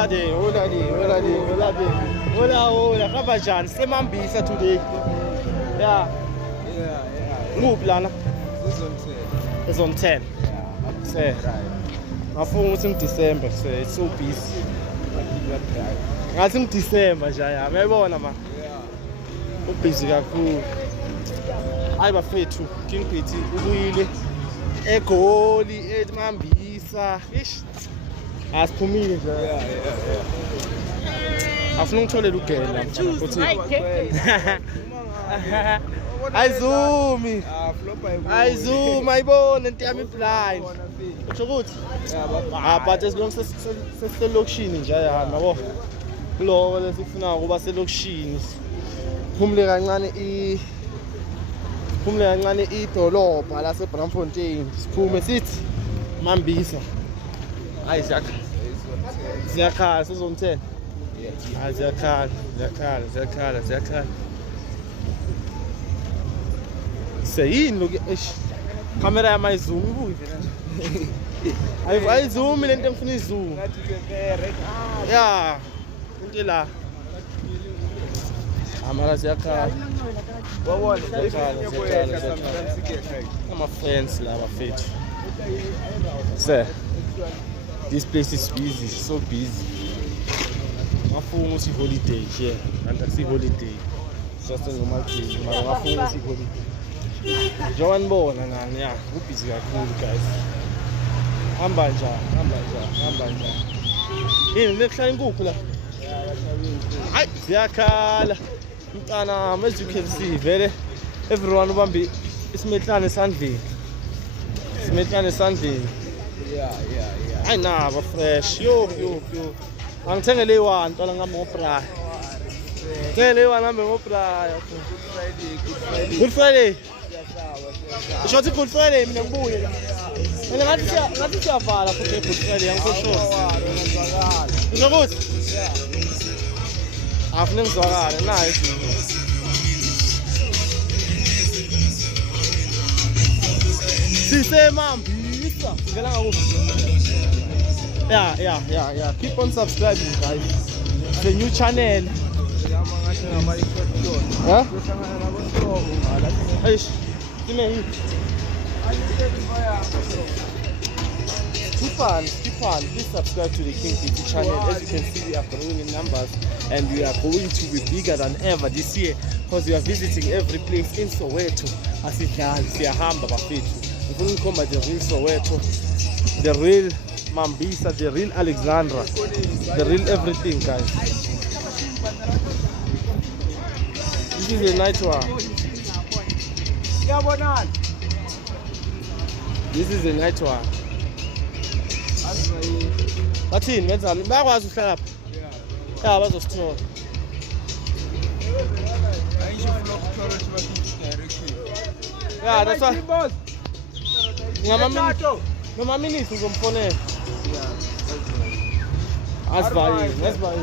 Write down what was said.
Hola, Rabajan, Semambisa today. Yeah. Move, Lana. It's on 10. Say, my phone was in December, so it's so busy. It's in December, Jaya. I'm man. So busy, cool. I have faith too. King Pity, Ubuile, Ekoli, Edmambisa. As for me, I've known to look at I zoom my bone and tell me blind. So good. But as long as the location in Jaya, no. Lower the 6 now, over the location. Humle itolo pala se Bramfontein. Spume sit. Mambisa. Isaac. Zakal season 10. Zakal. Say look camera my zoom. I zoom and then finish zoom. Yeah. Undela. Amara Zakal. I'm a friends, love, faith. Sir, this place is busy, so busy. My phone was holiday here, and I see holiday. It's just a normal day. My phone was holiday. John Bone and yeah, who is cool guys? Ambanja. Hey, next time go, Kula. Hi, Zakal. As you can see, everyone will be Smetana Sunday. Yeah. I know, but fresh. Yo. I'm telling you one, I'm more proud. Tell you one, I'm more proud. Good Friday. It's not a Good Friday, I'm going. And I'm not your father for Good Friday, I'm so sure. It's not good. I've never saw that. Nice. Yeah. Keep on subscribing, guys. The new channel. Huh? Keep on. Please subscribe to the King Pity channel. As you can see, we are growing in numbers and we are going to be bigger than ever this year because we are visiting every place in Soweto. As it can see, Hamba Bafetu. We will come by the real Soweto, the real Mambisa, the real Alexandra, the real everything, guys. This is a night one. This is a night one. What's in? What's up? Back was to up. Yeah, I was a store. Yeah, that's why. No, my minister is on phone. Yeah, that's fine.